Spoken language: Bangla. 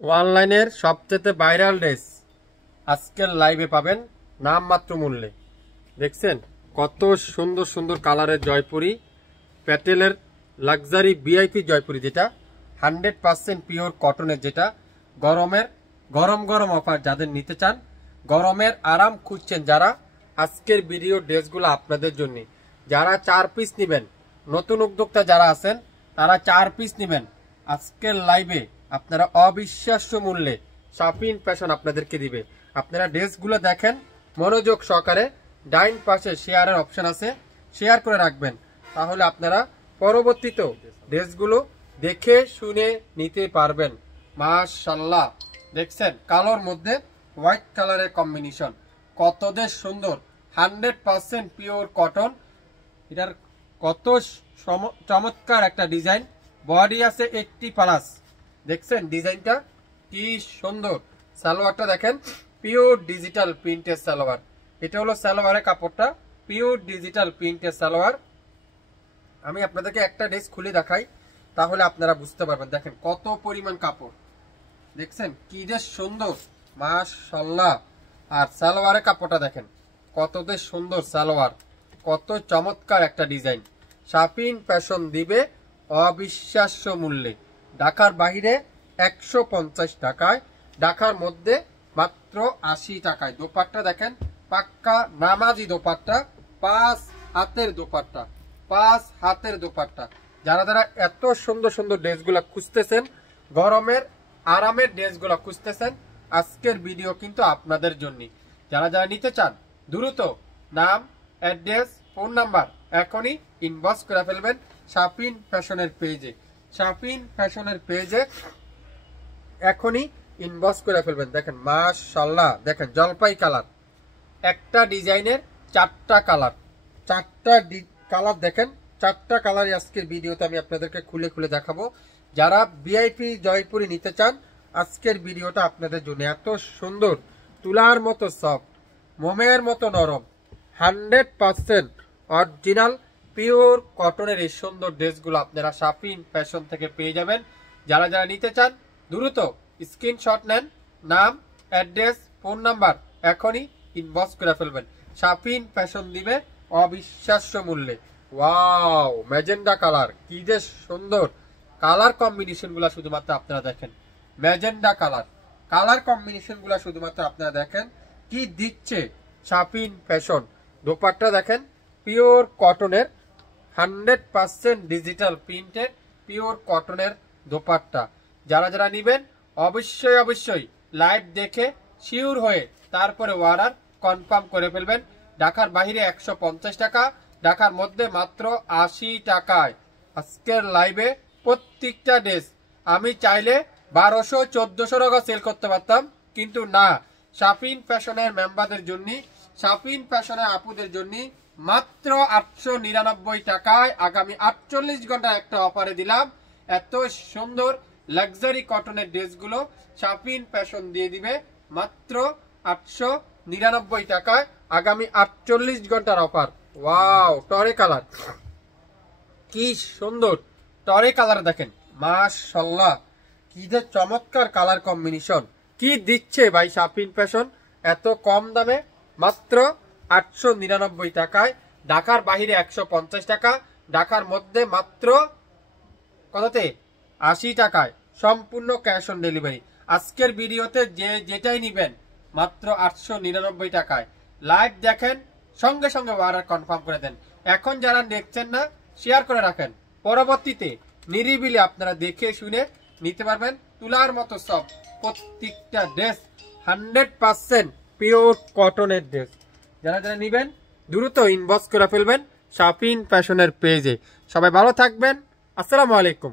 অনলাইনের সবচেয়ে ভাইরাল ড্রেস আজকের লাইভে পাবেন নামমাত্র মূল্যে। দেখছেন কত সুন্দর সুন্দর কালারের জয়পুরি, প্যাটেলের লাক্সারি ভিআইপি জয়পুরি, যেটা 100% পিওর কটনের, যেটা গরম গরম অফার। যাদের নিতে চান, গরমের আরাম খুঁজছেন যারা, আজকের ভিডিও ড্রেসগুলো আপনাদের জন্য। যারা 4 পিস নেবেন, নতুন উদ্যোক্তা যারা আছেন তারা 4 পিস নেবেন। আজকের লাইভে আপনারা অবিশ্বাস্য মূল্যে শাপিন ফ্যাশন আপনাদেরকে দিবে। আপনারা ড্রেসগুলো দেখেন মনোযোগ সহকারে, ডাইন পাশে শেয়ারের অপশন আছে, শেয়ার করে রাখবেন, তাহলে আপনারা পরবর্তীতে ড্রেসগুলো দেখে শুনে নিতে পারবেন। মাশাআল্লাহ, দেখছেন কালোর মধ্যে হোয়াইট কালারের কম্বিনেশন কতদের সুন্দর, 100% পিওর কটন। এটার কত চমৎকার একটা ডিজাইন, বডি আছে 80+। দেখছেন ডিজাইনটা কি সুন্দর। সালোয়ারটা দেখেন পিওর ডিজিটাল প্রিন্টের সালোয়ার। এটা হলো সালোয়ারের কাপড়টা, পিওর ডিজিটাল প্রিন্টের সালোয়ার। আমি আপনাদেরকে একটা ড্রেস খুলে দেখাই, তাহলে আপনারা বুঝতে পারবেন। দেখেন কত পরিমাণ কাপড়, দেখছেন কি যে সুন্দর, মাশাআল্লাহ। আর সালোয়ারের কাপড়টা দেখেন কতদের সুন্দর সালোয়ার, কত চমৎকার একটা ডিজাইন। শাপিন ফ্যাশন দিবে অবিশ্বাস্য মূল্যে। ঢাকার বাইরে 150 টাকায়, ঢাকার মধ্যে মাত্র 80 টাকায়। দোপাট্টা দেখেন পাক্কা নামাজি দোপাট্টা, 5 হাতের দোপাট্টা, 5 হাতের দোপাট্টা। যারা যারা এত সুন্দর সুন্দর ড্রেসগুলো খুঁজতেছেন, গরমের আরামের ড্রেসগুলো খুঁজতেছেন, আজকের ভিডিও কিন্তু আপনাদের জন্য। যারা যারা নিতে চান দ্রুত নাম, অ্যাড্রেস, ফোন নাম্বার এখনই ইনবক্স করে ফেলবেন শাপিন ফ্যাশনের পেজে। শাপিন ফ্যাশনের পেজে এখনই ইনবক্স করে ফেলবেন। দেখেন মাশাআল্লাহ, দেখেন জলপাই কালার, একটা ডিজাইনের 4টা কালার, 4টা কালার। দেখেন 4টা কালারই আজকের ভিডিওতে আমি আপনাদেরকে খুলে খুলে দেখাবো। যারা ভিআইপি জয়পুরি নিতে চান, আজকের ভিডিওটা আপনাদের জন্য। এত সুন্দর, তুলার মতো সফট, মোমের মতো নরম, 100% অরিজিনাল পিওর কটনের এই সুন্দর ড্রেসগুলো আপনারা শাপিন ফ্যাশন থেকে পেয়ে যাবেন। যারা যারা নিতে চান দ্রুত স্ক্রিনশট নেন, নাম, অ্যাড্রেস, ফোন নাম্বার এখনই ইনবক্স করে ফেলবেন। শাপিন ফ্যাশন দিবে অবিশ্বাস্য মূল্যে। ওয়াও, ম্যাজেন্ডা কালার, কি যে সুন্দর কালার কম্বিনেশন গুলা শুধুমাত্র আপনারা দেখেন। ম্যাজেন্ডা কালার, কালার কম্বিনেশন গুলা শুধুমাত্র আপনারা দেখেন কি দিচ্ছে শাপিন ফ্যাশন। দোপাট্টা দেখেন পিওর কটনের, 100% ডিজিটাল প্রিন্টের পিওর কটনের দোপাট্টা। যারা যারা নিবেন অবশ্যই অবশ্যই লাইভ দেখে শিওর হয়ে তারপরে অর্ডার কনফার্ম করে ফেলবেন। ঢাকার বাইরে 150 টাকা, ঢাকার মধ্যে মাত্র 80 টাকায়। আজকের লাইভে প্রত্যেকটা ড্রেস আমি চাইলে 1200-1400 টাকা সেল করতে পারতাম, কিন্তু না, শাপিন ফ্যাশনের মেম্বারদের জন্য, শাপিন ফ্যাশনের আপুদের জন্য মাত্র 899 টাকায় আগামী 48 ঘন্টা একটা অফারে দিলাম। এত সুন্দর লাক্সারি কটনের ড্রেসগুলো শাপিন ফ্যাশন দিয়ে দিবে মাত্র 899 টাকায় আগামী 48 ঘন্টার অফার। ওয়াও, টরে কালার, কি সুন্দর টরে কালার। দেখেন মাশাআল্লাহ, কি যে চমৎকার কালার কম্বিনেশন। কি দিচ্ছে ভাই শাপিন ফ্যাশন এত কম দামে, মাত্র 899 টাকায়। ঢাকার বাইরে 150 টাকা, ঢাকার মধ্যে মাত্র কততে 80 টাকায়, সম্পূর্ণ ক্যাশ অন ডেলিভারি। আজকের ভিডিওতে যে যেটাই নিবেন মাত্র 899 টাকায়। লাইভ দেখেন, সঙ্গে সঙ্গে অর্ডার কনফার্ম করে দেন। এখন যারা দেখছেন না, শেয়ার করে রাখেন, পরবর্তীতে নিরিবিলি আপনারা দেখে শুনে নিতে পারবেন। তুলার মতো সব প্রত্যেকটা ড্রেস 100% পিওর কটনের ড্রেস। যারা যারা নিবেন দ্রুত ইনবক্স করে ফেলবেন শাপিন ফ্যাশনের পেজে। সবাই ভালো থাকবেন, আসসালামু আলাইকুম।